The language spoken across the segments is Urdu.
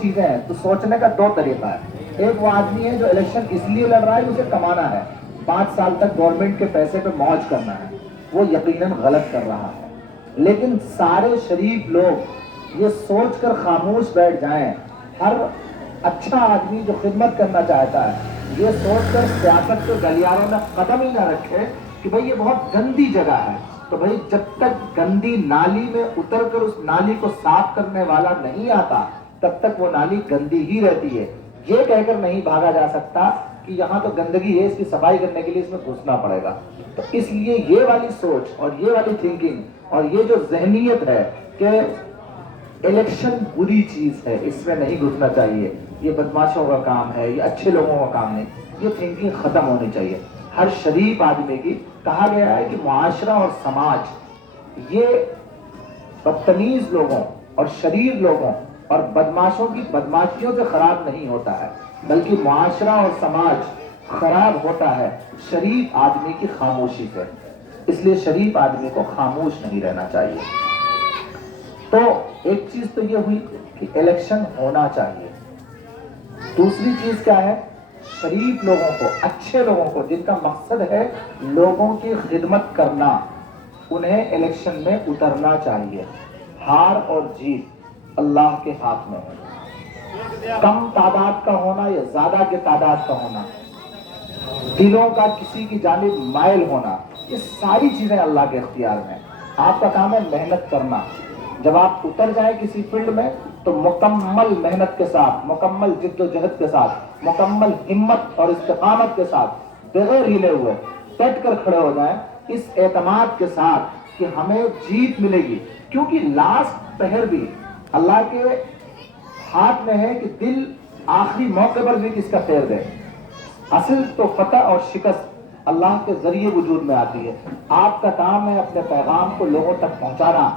چیزیں ہیں تو سوچنے کا دو طریقہ ہے. ایک وہ آدمی ہے جو الیکشن اس لیے لڑ رہا ہے اسے کمانا ہے, 5 سال تک گورنمنٹ کے پیسے پہ موج کرنا ہے, وہ یقیناً غلط کر رہا ہے. لیکن سارے شریف لوگ یہ سوچ کر خاموش بیٹھ جائیں, ہر اچھا آدمی جو خدمت کرنا چاہتا ہے یہ سوچ کر سیاست کے گلیاروں میں قدم ہی نہ رکھے کہ بھئی یہ بہت گندی جگہ ہے, تو بھئی جب تک گندی نالی میں اتر کر اس نالی کو صاف کرنے والا نہیں آتا تب تک وہ نالی گندی ہی رہتی ہے. یہ کہہ کر نہیں بھاگا جا سکتا کہ یہاں تو گندگی ہے, اس کی صفائی کرنے کے لیے اس میں گھسنا پڑے گا. تو اس لیے یہ والی سوچ اور یہ والی تھنکنگ اور یہ جو ذہنیت ہے کہ الیکشن بری چیز ہے, اس میں نہیں گھسنا چاہیے, یہ بدماشوں کا کام ہے, یہ اچھے لوگوں کا کام نہیں, یہ تھنکنگ ختم ہونی چاہیے. ہر شریف آدمی کی کہا گیا ہے کہ معاشرہ اور سماج یہ بدتمیز لوگوں اور شریر لوگوں اور بدماشوں کی بدماشیوں سے خراب نہیں ہوتا ہے, بلکہ معاشرہ اور سماج خراب ہوتا ہے شریف آدمی کی خاموشی سے. اس لیے شریف آدمی کو خاموش نہیں رہنا چاہیے. تو ایک چیز تو یہ ہوئی کہ الیکشن ہونا چاہیے. دوسری چیز کیا ہے, شریف لوگوں کو, اچھے لوگوں کو, جن کا مقصد ہے لوگوں کی خدمت کرنا, انہیں الیکشن میں اترنا چاہیے. ہار اور جیت اللہ کے ہاتھ میں ہے. کم تعداد کا ہونا یا زیادہ کی تعداد کا ہونا, دلوں کا کسی کی جانب مائل ہونا, یہ ساری چیزیں اللہ کے اختیار میں. آپ کا کام ہے محنت کرنا. جب آپ اتر جائیں کسی فیلڈ میں تو مکمل محنت کے ساتھ, مکمل جد و جہد کے ساتھ, مکمل ہمت اور استقامت کے ساتھ, بغیر ہلے ہوئے ڈٹ کر کھڑے ہو جائیں, اس اعتماد کے ساتھ کہ ہمیں جیت ملے گی. کیونکہ لاسٹ پہر بھی اللہ کے ہاتھ میں ہے کہ دل آخری موقع پر بھی کس کا خیر دے. اصل تو فتح اور شکست اللہ کے ذریعے وجود میں آتی ہے. آپ کا کام ہے اپنے پیغام کو لوگوں تک پہنچانا.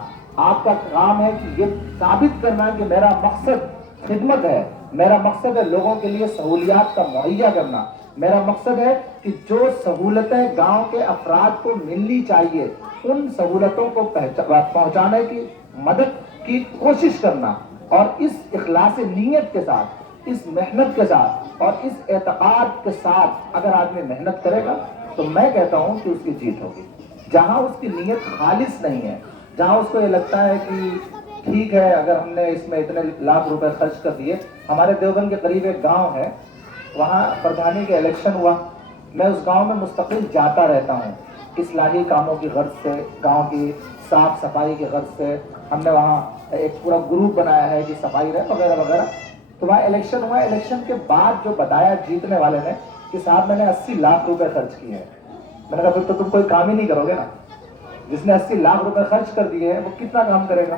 آپ کا کام ہے کہ یہ ثابت کرنا کہ میرا مقصد خدمت ہے, میرا مقصد ہے لوگوں کے لیے سہولیات کا مہیا کرنا, میرا مقصد ہے کہ جو سہولتیں گاؤں کے افراد کو ملنی چاہیے ان سہولتوں کو پہنچانے کی مدد کی کوشش کرنا. اور اس اخلاص نیت کے ساتھ, اس محنت کے ساتھ اور اس اعتقاد کے ساتھ اگر آدمی محنت کرے گا تو میں کہتا ہوں کہ اس کی جیت ہوگی. جہاں اس کی نیت خالص نہیں ہے, جہاں اس کو یہ لگتا ہے کہ ٹھیک ہے اگر ہم نے اس میں اتنے لاکھ روپے خرچ کر دیے. ہمارے دیوبند کے قریب ایک گاؤں ہے, وہاں پردھانی کا الیکشن ہوا, میں اس گاؤں میں مستقل جاتا رہتا ہوں اصلاحی کاموں کی غرض سے, گاؤں کی صاف صفائی کی غرض سے. ہم نے وہاں ایک پورا گروپ بنایا ہے کہ صفائی رہے وغیرہ وغیرہ. تو وہاں الیکشن ہوا, الیکشن کے بعد جو بتایا جیتنے والے نے کہ صاحب میں نے 80 لاکھ روپے خرچ کیے ہیں. میں نے کہا پھر تو تم کوئی کام ہی نہیں کرو گے نا. جس نے 80 لاکھ روپے خرچ کر دیے ہیں وہ کتنا کام کرے گا؟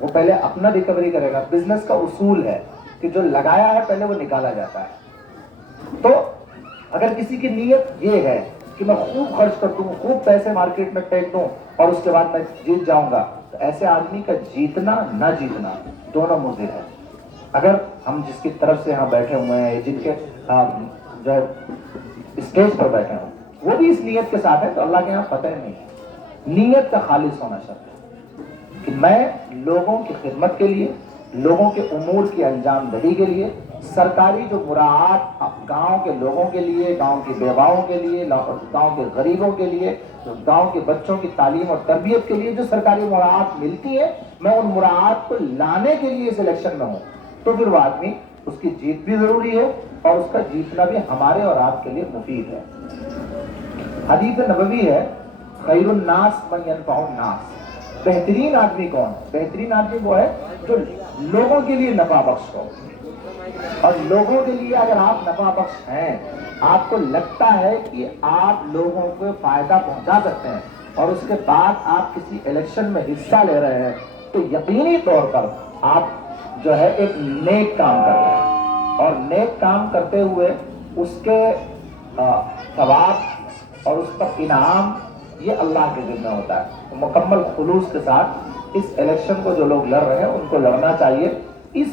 وہ پہلے اپنا ریکوری کرے گا. بزنس کا اصول ہے کہ جو لگایا ہے پہلے وہ نکالا جاتا ہے. تو اگر کسی کی نیت یہ ہے کہ میں خوب خرچ کر دوں, خوب پیسے مارکیٹ میں پھینک دوں اور اس کے بعد میں جیت جاؤں گا, تو ایسے آدمی کا جیتنا نہ جیتنا دونوں مضر ہے. اگر ہم جس کی طرف سے یہاں بیٹھے ہوئے ہیں, جن کے جو ہے اسٹیج پر بیٹھے ہوں, وہ بھی اس نیت کے ساتھ ہے تو اللہ کے یہاں فتح نہیں ہے. نیت کا خالص ہونا شرط ہے کہ میں لوگوں کی خدمت کے لیے, لوگوں کے امور کی انجام دہی کے لیے, سرکاری جو مراعات گاؤں کے لوگوں کے لیے, گاؤں کی بیواؤں کے لیے, گاؤں کے غریبوں کے لیے, گاؤں کے بچوں کی تعلیم اور تربیت کے لیے جو سرکاری مراعات ملتی ہے, میں ان مراعات کو لانے کے لیے اس الیکشن میں ہوں. تو پھر وہ آدمی, اس کی جیت بھی ضروری ہے اور اس کا جیتنا بھی ہمارے اور آپ کے لیے مفید ہے. حدیث نبوی ہے, خیر الناس من ينفع الناس. بہترین آدمی کون ہے؟ بہترین آدمی وہ ہے جو لوگوں کے لیے نفع بخش ہو. اور لوگوں کے لیے اگر آپ نفع بخش ہیں, آپ کو لگتا ہے کہ آپ لوگوں کو فائدہ پہنچا سکتے ہیں اور اس کے بعد آپ کسی الیکشن میں حصہ لے رہے ہیں, تو یقینی طور پر آپ جو ہے ایک نیک کام کر رہے ہیں. اور نیک کام کرتے ہوئے اس کے ثواب اور اس کا انعام یہ اللہ کے ذمہ ہوتا ہے. تو مکمل خلوص کے ساتھ اس الیکشن کو جو لوگ لڑ رہے ہیں ان کو لڑنا چاہیے اس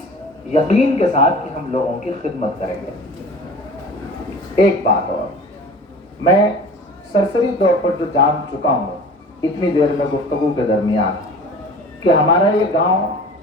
یقین کے ساتھ کہ ہم لوگوں کی خدمت کریں گے. ایک بات اور, میں سرسری طور پر جو جان چکا ہوں اتنی دیر میں گفتگو کے درمیان کہ ہمارا یہ گاؤں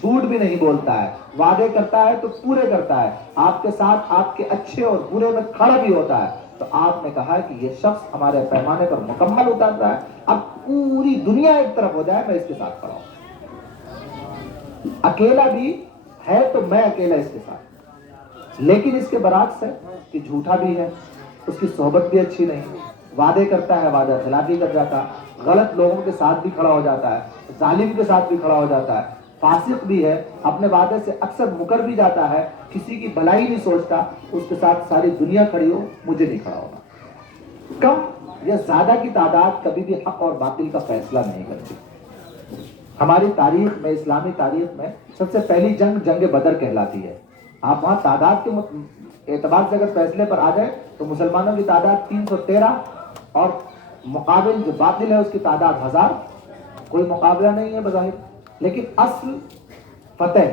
جھوٹ بھی نہیں بولتا ہے, وعدے کرتا ہے تو پورے کرتا ہے, آپ کے ساتھ آپ کے اچھے اور برے میں کھڑا بھی ہوتا ہے. تو آپ نے کہا کہ یہ شخص ہمارے پیمانے پر مکمل اترتا ہے, اب پوری دنیا ایک طرف ہو جائے میں اس کے ساتھ کھڑا ہوں. اکیلا بھی ہے تو میں اکیلا اس کے ساتھ. لیکن اس کے برعکس ہے کہ جھوٹا بھی ہے, اس کی صحبت بھی اچھی نہیں, وعدے کرتا ہے وعدہ خلافی کر جاتا ہے, غلط لوگوں کے ساتھ بھی کھڑا ہو جاتا ہے, ظالم کے ساتھ بھی کھڑا ہو جاتا ہے, فاسق بھی ہے, اپنے وعدے سے اکثر مکر بھی جاتا ہے, کسی کی بھلائی نہیں سوچتا, اس کے ساتھ ساری دنیا کھڑی ہو مجھے نہیں کھڑا ہونا. کم یا زیادہ کی تعداد کبھی بھی حق اور باطل کا فیصلہ نہیں کرتی. ہماری تاریخ میں, اسلامی تاریخ میں سب سے پہلی جنگ جنگ بدر کہلاتی ہے. آپ وہاں تعداد کے اعتبار سے اگر فیصلے پر آ جائے تو مسلمانوں کی تعداد 313 اور مقابل جو باطل ہے اس کی تعداد 1000. کوئی مقابلہ نہیں ہے بظاہر, لیکن اصل فتح,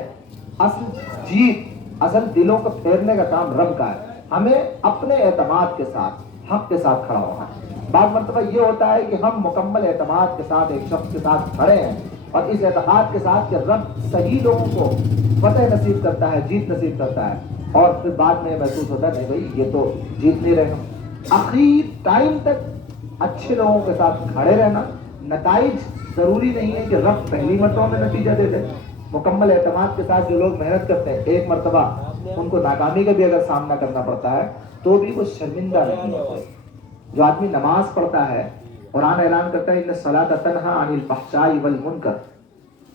اصل جیت, اصل دلوں کو پھیرنے کا کام رب کا ہے. ہمیں اپنے اعتماد کے ساتھ حق کے ساتھ کھڑا ہونا ہے. بعض مرتبہ یہ ہوتا ہے کہ ہم مکمل اعتماد کے ساتھ ایک شخص کے ساتھ کھڑے ہیں, اور اس اعتقاد کے ساتھ کہ رب صحیح لوگوں کو فتح نصیب کرتا ہے, جیت نصیب کرتا ہے, اور پھر بعد میں محسوس ہوتا ہے نہیں بھائی یہ تو جیت نہیں رہے. آخری ٹائم تک اچھے لوگوں کے ساتھ کھڑے رہنا. نتائج ضروری نہیں ہے کہ رب پہلی مرتبہ میں نتیجہ دے دے. مکمل اعتماد کے ساتھ جو لوگ محنت کرتے ہیں, ایک مرتبہ ان کو ناکامی کا بھی اگر سامنا کرنا پڑتا ہے تو بھی وہ شرمندہ نہیں ہوتے. جو آدمی نماز پڑھتا ہے, قرآن اعلان کرتا ہے ان الصلاۃ تنہی عن الفحشاء والمنکر,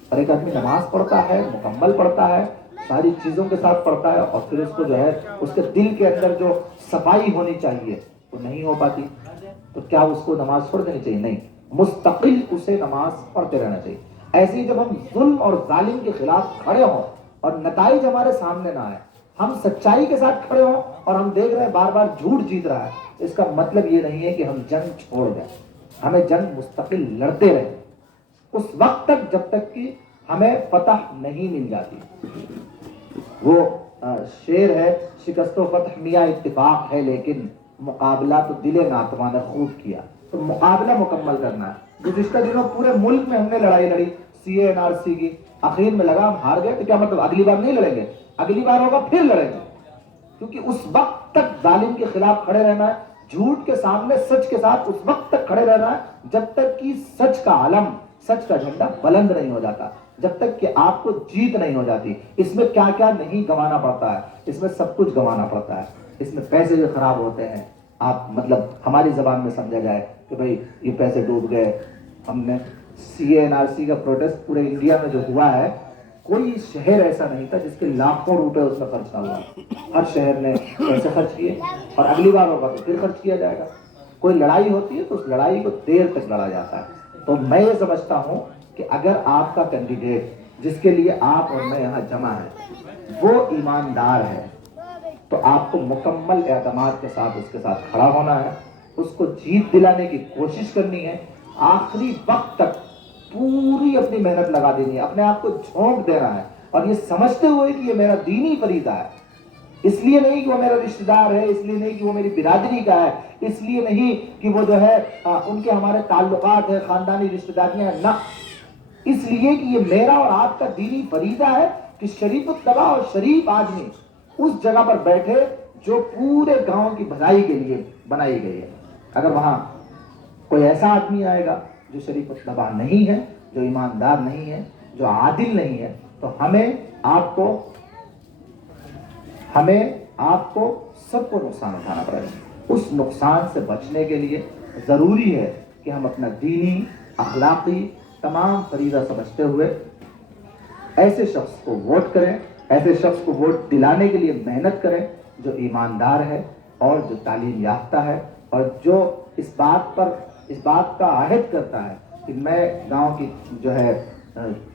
اور ایک آدمی نماز پڑھتا ہے, مکمل پڑھتا ہے, ساری چیزوں کے ساتھ پڑھتا ہے, اور پھر اس کو جو ہے اس کے دل کے اندر جو صفائی ہونی چاہیے وہ نہیں ہو پاتی, تو کیا اس کو نماز چھوڑ دینی چاہیے؟ نہیں, مستقل اسے نماز پڑھتے رہنا چاہیے. ایسے ہی جب ہم ظلم اور ظالم کے خلاف کھڑے ہوں اور نتائج ہمارے سامنے نہ آئے, ہم سچائی کے ساتھ کھڑے ہوں اور ہم دیکھ رہے ہیں بار بار جھوٹ جیت رہا ہے, اس کا مطلب یہ نہیں ہے کہ ہم جنگ چھوڑ دیں. ہمیں جنگ مستقل لڑتے رہیں اس وقت تک جب تک کہ ہمیں فتح نہیں مل جاتی. وہ شعر ہے, شکست و فتح میاں اتفاق ہے, لیکن مقابلہ تو دل ناتواں نے خوب کیا. تو مقابلہ مکمل کرنا ہے. گزشتہ دنوں پورے ملک میں ہم نے لڑائی لڑی CA/NRC کی, آخر میں لگا ہم ہار گئے تو کیا مطلب اگلی بار نہیں لڑیں گے؟ اگلی بار ہوگا پھر لڑیں گے, کیونکہ اس وقت تک ظالم کے خلاف کھڑے رہنا ہے, جھوٹ کے سامنے سچ کے ساتھ اس وقت تک کھڑے رہنا ہے جب تک کہ سچ کا علم, سچ کا جھنڈا بلند نہیں ہو جاتا, جب تک کہ آپ کو جیت نہیں ہو جاتی. اس میں کیا کیا نہیں گنوانا پڑتا ہے, اس میں سب کچھ گنوانا پڑتا ہے. اس میں پیسے بھی خراب ہوتے ہیں. آپ مطلب ہماری زبان میں سمجھا جائے کہ بھائی یہ پیسے ڈوب گئے. ہم نے CA/NRC کا پروٹیسٹ پورے انڈیا میں جو ہوا ہے, کوئی شہر ایسا نہیں تھا جس کے لاکھوں روپے اس میں خرچ نہ ہوا. ہر شہر نے پیسے خرچ کیے, اور اگلی بار ہوگا تو پھر خرچ کیا جائے گا. کوئی لڑائی ہوتی ہے تو اس لڑائی کو دیر تک لڑا جاتا ہے. تو میں یہ سمجھتا ہوں کہ اگر آپ کا کینڈیڈیٹ جس کے لیے آپ اور میں یہاں جمع ہیں وہ ایماندار ہے تو آپ کو مکمل اعتماد کے ساتھ اس کے ساتھ کھڑا ہونا ہے, اس کو جیت دلانے کی کوشش کرنی ہے, آخری وقت تک پوری اپنی محنت لگا دینی ہے, اپنے آپ کو جھونک دینا ہے, اور یہ سمجھتے ہوئے کہ یہ میرا دینی فریضہ ہے. اس لیے نہیں کہ وہ میرا رشتہ دار ہے, اس لیے نہیں کہ وہ میری برادری کا ہے, اس لیے نہیں کہ وہ جو ہے ان کے ہمارے تعلقات ہیں, خاندانی رشتہ داریاں ہیں, نہ, اس لیے کہ یہ میرا اور آپ کا دینی فریضہ ہے کہ شریف الطبع اور شریف آدمی اس جگہ پر بیٹھے جو پورے گاؤں کی بھلائی کے لیے بنائی گئی ہے. اگر وہاں کوئی ایسا آدمی آئے گا جو شریف الطبع نہیں ہے, جو ایماندار نہیں ہے, جو عادل نہیں ہے, تو ہمیں آپ کو سب کو نقصان اٹھانا پڑے گا. اس نقصان سے بچنے کے لیے ضروری ہے کہ ہم اپنا دینی, اخلاقی تمام فریضہ سمجھتے ہوئے ایسے شخص کو ووٹ کریں, ایسے شخص کو ووٹ دلانے کے لیے محنت کریں جو ایماندار ہے اور جو تعلیم یافتہ ہے, اور جو اس بات کا عہد کرتا ہے کہ میں گاؤں کی جو ہے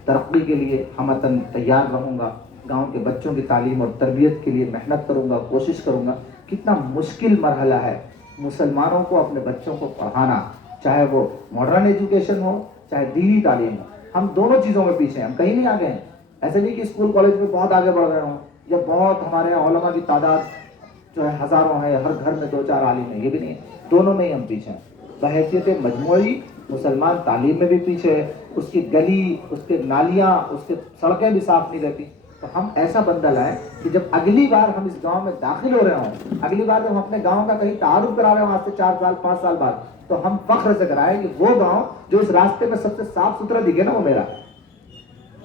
ترقی کے لیے ہمتاً تیار رہوں گا, گاؤں کے بچوں کی تعلیم اور تربیت کے لیے محنت کروں گا, کوشش کروں گا. کتنا مشکل مرحلہ ہے مسلمانوں کو اپنے بچوں کو پڑھانا, چاہے وہ ماڈرن ایجوکیشن ہو چاہے دینی تعلیم ہو. ہم دونوں چیزوں میں پیچھے ہیں, ہم کہیں نہیں آگے ہیں. ایسے نہیں کہ اسکول کالج میں بہت آگے بڑھ رہے ہوں یا بہت ہمارے یہاں علماء کی تعداد جو ہے ہزاروں ہے, ہر گھر میں 2-4 عالم ہیں, یہ بھی نہیں ہے. دونوں میں ہی ہم پیچھے ہیں. بحیثیت مجموعی مسلمان تعلیم میں بھی پیچھے ہے, اس کی گلی، اس کے نالیاں، اس کے سڑکیں بھی صاف نہیں رہتی. تو ہم ایسا بندہ لائیں کہ جب اگلی بار ہم اس گاؤں میں داخل ہو رہے ہوں، اگلی بار جب ہم اپنے گاؤں کا کہیں تعارف کرا رہے ہوں آج سے 4 سال 5 سال بعد، تو ہم فخر سے کرائیں کہ وہ گاؤں جو اس راستے میں سب سے صاف ستھرا دکھے نا وہ میرا،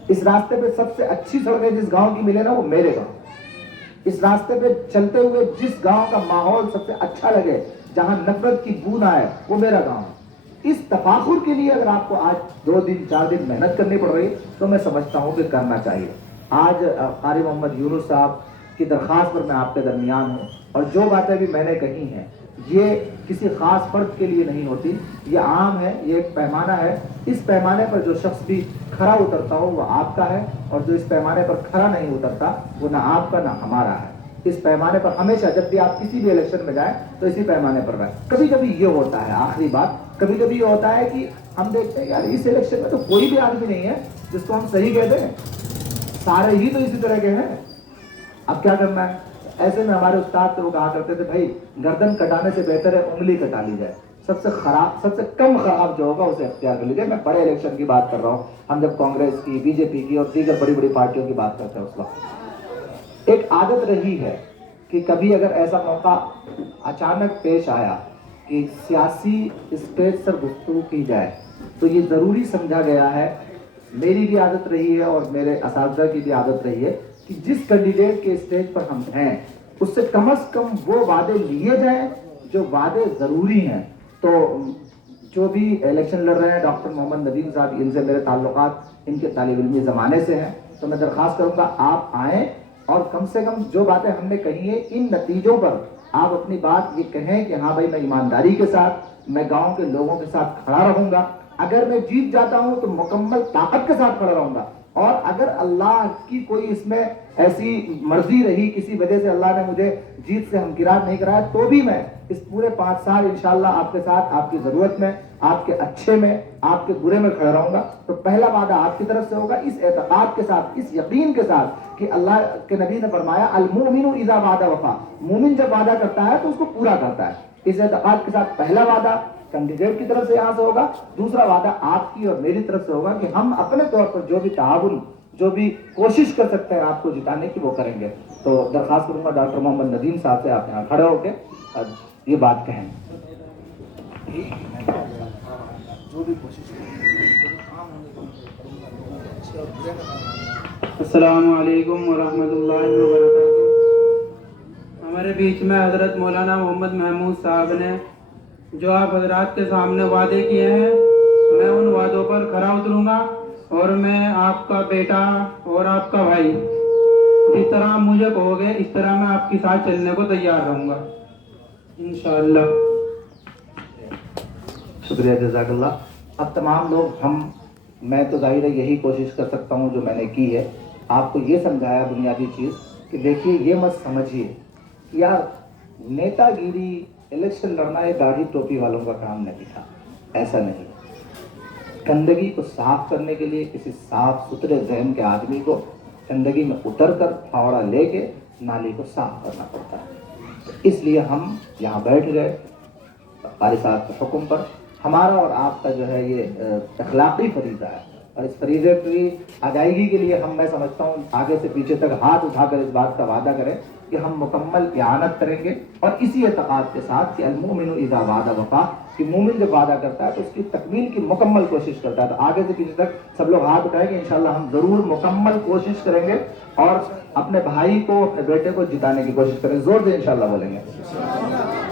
اس راستے پہ سب سے اچھی سڑکیں جس گاؤں کی ملے نا وہ میرے گاؤں، اس راستے پہ چلتے ہوئے جس گاؤں کا ماحول سب سے اچھا لگے، جہاں نفرت کی بو نہ آئے، وہ میرا گاؤں. اس تفاخر کے لیے اگر آپ کو آج 2 دن 4 دن محنت کرنی پڑ رہی تو میں سمجھتا ہوں کہ کرنا چاہیے. آج قاری محمد یونس صاحب کی درخواست پر میں آپ کے درمیان ہوں، اور جو باتیں بھی میں نے کہی ہیں یہ کسی خاص فرد کے لیے نہیں ہوتی، یہ عام ہے، یہ ایک پیمانہ ہے. اس پیمانے پر جو شخص بھی کھرا اترتا ہو وہ آپ کا ہے، اور جو اس پیمانے پر کھرا نہیں اترتا وہ نہ آپ کا نہ ہمارا ہے. اس پیمانے پر ہمیشہ جب بھی آپ کسی بھی الیکشن میں جائیں تو اسی پیمانے پر رہیں. کبھی کبھی یہ ہوتا ہے، آخری بات، کبھی کبھی یہ ہوتا ہے کہ ہم دیکھتے ہیں یار اس الیکشن میں تو کوئی بھی آدمی نہیں ہے جس کو ہم صحیح کہتے ہیں، سارے ہی تو اسی طرح کے ہیں، اب کیا کرنا ہے. ایسے میں ہمارے استاد تو وہ کہا کرتے تھے بھائی گردن کٹانے سے بہتر ہے انگلی کٹا لی جائے، سب سے خراب، سب سے کم خراب جو ہوگا اسے اختیار کر لیجیے. میں بڑے الیکشن کی بات کر رہا ہوں، ہم جب کانگریس کی، بی جے پی کی اور دیگر بڑی بڑی پارٹیوں کی بات کرتے ہیں اس وقت ایک عادت رہی ہے کہ کبھی اگر ایسا موقع اچانک پیش آیا کہ سیاسی اسٹیج پر گفتگو کی جائے تو یہ ضروری سمجھا گیا ہے، میری بھی عادت رہی ہے اور میرے اساتذہ کی بھی عادت رہی ہے کہ جس کینڈیڈیٹ کے اسٹیج پر ہم ہیں اس سے کم از کم وہ وعدے لیے جائیں جو وعدے ضروری ہیں. تو جو بھی الیکشن لڑ رہے ہیں، ڈاکٹر محمد ندیم صاحب، ان سے میرے تعلقات ان کے طالب علمی زمانے سے ہیں، تو میں درخواست کروں گا آپ آئیں اور کم سے کم جو باتیں ہم نے کہی ہیں ان نتیجوں پر آپ اپنی بات یہ کہیں کہ ہاں بھائی میں ایمانداری کے ساتھ، میں گاؤں کے لوگوں کے ساتھ کھڑا رہوں گا، اگر میں جیت جاتا ہوں تو مکمل طاقت کے ساتھ کھڑا رہوں گا، اور اگر اللہ کی کوئی اس میں ایسی مرضی رہی، کسی وجہ سے اللہ نے مجھے جیت سے ہمکرار نہیں کرایا، تو بھی میں اس پورے 5 سال انشاءاللہ آپ کے ساتھ، آپ کی ضرورت میں، آپ کے اچھے میں، آپ کے برے میں کھڑا رہوں گا. تو پہلا وعدہ آپ کی طرف سے ہوگا اس اعتقاد کے ساتھ، اس یقین کے ساتھ کہ اللہ کے نبی نے فرمایا المؤمن اذا وعد وفا، مومن جب وعدہ کرتا ہے تو اس کو پورا کرتا ہے. اس اعتقاد کے ساتھ پہلا وعدہ کینڈیڈیٹ کی طرف سے یہاں سے ہوگا، دوسرا وعدہ آپ کی اور میری طرف سے ہوگا کہ ہم اپنے طور پر جو بھی تعاون، جو بھی کوشش کر سکتے ہیں آپ کو جتانے کی وہ کریں گے. تو درخواست کروں گا ڈاکٹر محمد ندیم صاحب سے آپ یہاں کھڑے ہو کے یہ بات کہیں. جو بھی کوشش السلام علیکم ورحمۃ اللہ وبرکاتہ. ہمارے بیچ میں حضرت مولانا محمد محمود صاحب نے جو آپ حضرات کے سامنے وعدے کیے ہیں، میں ان وعدوں پر کھرا اتروں گا، اور میں آپ کا بیٹا اور آپ کا بھائی، جس طرح آپ مجھے کہو گے اس طرح میں آپ کے ساتھ چلنے کو تیار رہوں گا انشاءاللہ. شکریہ، جزاک اللہ. اب تمام لوگ میں تو ظاہر ہے یہی کوشش کر سکتا ہوں جو میں نے کی ہے، آپ کو یہ سمجھایا بنیادی چیز کہ دیکھیے یہ مت سمجھیے یار نیتا گیری، الیکشن لڑنا یہ داڑھی ٹوپی والوں کا کام نہیں تھا، ایسا نہیں. گندگی کو صاف کرنے کے لیے کسی صاف ستھرے ذہن کے آدمی کو گندگی میں اتر کر پھاوڑا لے کے نالی کو صاف کرنا پڑتا ہے. اس لیے ہم یہاں بیٹھ گئے قاری صاحب کے حکم پر. ہمارا اور آپ کا جو ہے یہ اخلاقی فریضہ ہے، اور اس فریضے کی ادائیگی کے لیے میں سمجھتا ہوں آگے سے پیچھے تک ہاتھ اٹھا کر اس بات کا وعدہ کریں کہ ہم مکمل اعانت کریں گے، اور اسی اعتقاد کے ساتھ کہ المؤمن اذا وعد وفا، کہ مومن جب وعدہ کرتا ہے تو اس کی تکمیل کی مکمل کوشش کرتا ہے. تو آگے سے پیچھے تک سب لوگ ہاتھ اٹھائیں گے، انشاءاللہ ہم ضرور مکمل کوشش کریں گے اور اپنے بھائی کو، اپنے بیٹے کو جتانے کی کوشش کریں. زور سے انشاءاللہ بولیں گے.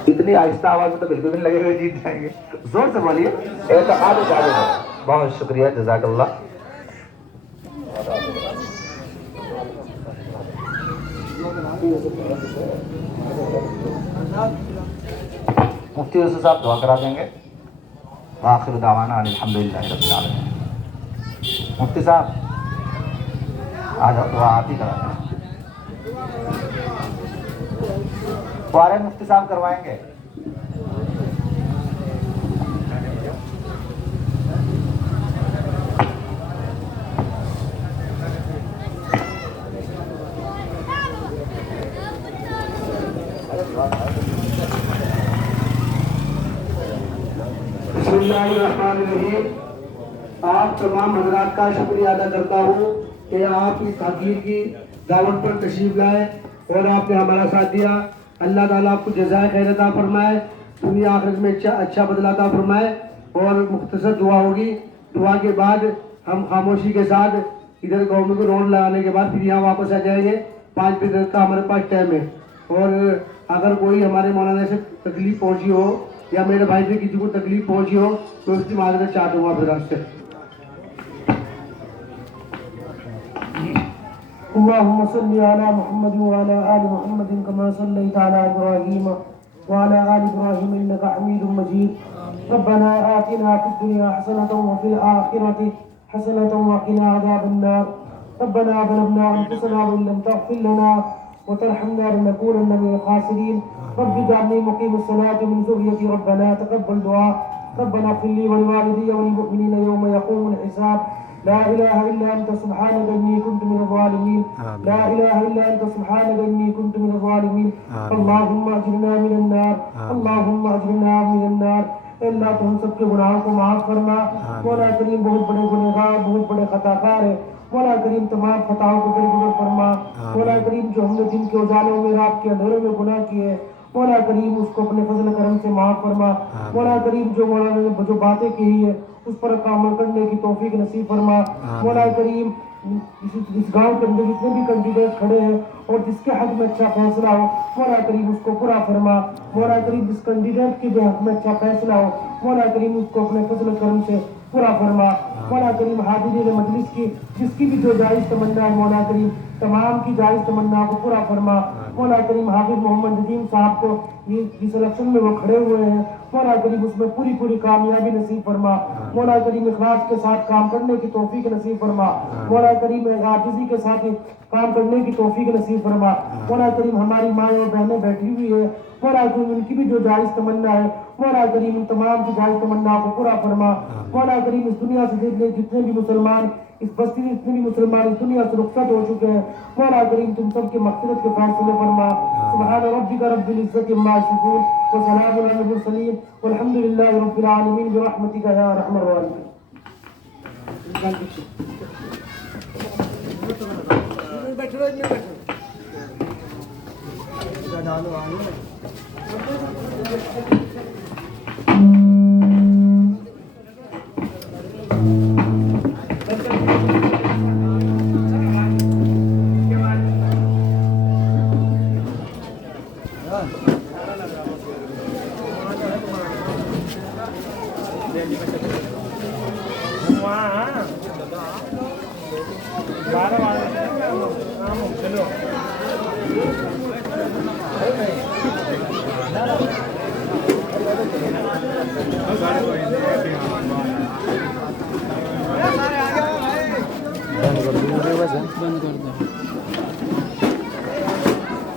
اتنی آہستہ آواز میں تو بالکل بھی لگے ہوئے جیت جائیں گے. زور سے بولیے، اعتقاد جاری ہے. بہت شکریہ، جزاک اللہ. مفتی یوسف صاحب دعا کرا دیں گے. وآخر دعوانا ان الحمدللہ رب العالمین. مفتی صاحب آ جاؤ، دعا آپ ہی کرا دیں. فوراً مفتی صاحب کروائیں گے. بسم اللہ الرحمن الرحیم. آپ تمام حضرات کا شکریہ ادا کرتا ہوں کہ آپ اس حقیر کی دعوت پر تشریف لائے اور آپ نے ہمارا ساتھ دیا. اللہ تعالیٰ آپ کو جزائے خیر عطا فرمائے, دنیا آخرت میں اچھا بدلہ عطا فرمائے. اور مختصر دعا ہوگی, دعا کے بعد ہم خاموشی کے ساتھ ادھر گورنمنٹ کو روڈ لگانے کے بعد پھر یہاں واپس آ جائیں گے. 5 بجے کا ہمارے پاس ٹائم ہے. اور اگر کوئی ہمارے مولانا سے تکلیف پہنچی ہو یا میرے بھائی سے کسی کو تکلیف پہنچی ہو تو اس کی معذرت چاہتا ہوں آپ حضرات سے. اللهم صل على محمد وعلى آل محمد كما صليت على إبراهيم وعلى آل إبراهيم إنك حميد مجيد. ربنا آتنا في الدنيا حسنة وفي الآخرة حسنة وقنا عذاب النار. ربنا ظلمنا أنفسنا وإن لم تغفر لنا وترحمنا لنكونن من الخاسرين. رب اجعلني مقيم الصلاة من ذريتي. ربنا تقبل دعاء. ربنا اغفر لي ولوالدي وللمؤمنين يوم يقوم الحساب. لا إله إلا أنت سبحانك إني كنت من الظالمين. لا إله إلا أنت سبحانك إني كنت من الظالمين. اللهم أجرنا من النار. اللهم أجرنا من النار. اللہ تو ہم سب کے گناہوں کو معاف فرما. مولا کریم بہت بڑے گنہگار, بہت بڑے خطا کار ہے. مولا کریم تمام خطاؤں کو درگزر فرما. مولا کریم جو ہم نے دن کے اجالوں میں رات کے اندھیروں میں گناہ کیے, مولا کریم اس کو اپنے فضل کرم سے معاف فرما. مولا کریم جو مولانا نے جو باتیں کہی ہے اس پر عمل کرنے کی توفیق نصیب فرما. مولا کریم اس گاؤں کے اندر جتنے بھی کینڈیڈیٹ کھڑے ہیں اور جس کے حق میں اچھا فیصلہ ہو مولا کریم اس کو پورا فرما. مولا کریم جس کینڈیڈیٹ کے بھی حق میں اچھا فیصلہ ہو مولا کریم اس کو اپنے فضل کرم سے پورا فرما. مولا کریم حاضرین مجلس کی جس کی بھی جو جائز تمنا ہے مولا کریم تمام کی جائز تمنا کو پورا فرما. مولا کریم حافظ محمد ندیم صاحب کو جس الیکشن میں وہ کھڑے ہوئے ہیں مولا کریم اس میں پوری کامیابی نصیب فرما. مولا کریم اخلاص کے ساتھ کام کرنے کی توفیق نصیب فرما. مولا کریم عاجزی کے ساتھ کام کرنے کی توفیق نصیب فرما. مولا کریم ہماری مائیں اور بہنیں بیٹھی ہوئی ہے مولا کریم ان کی بھی جو جائز تمنا ہے مولا کریم ان تمام کی جائز تمنا کو پورا فرما. مولا کریم اس دنیا سے جتنے بھی مسلمان اس بستی میں جتنے بھی مسلمان اس دنیا سے رخصت ہو چکے ہیں مولا کریم تم سب کے مغفرت کے فیصلے فرما. سبحان ربک رب العزت عما یصفون وسلام علی المرسلین والحمد للہ رب العالمین برحمتک یا ارحم الراحمین. بند کر دو.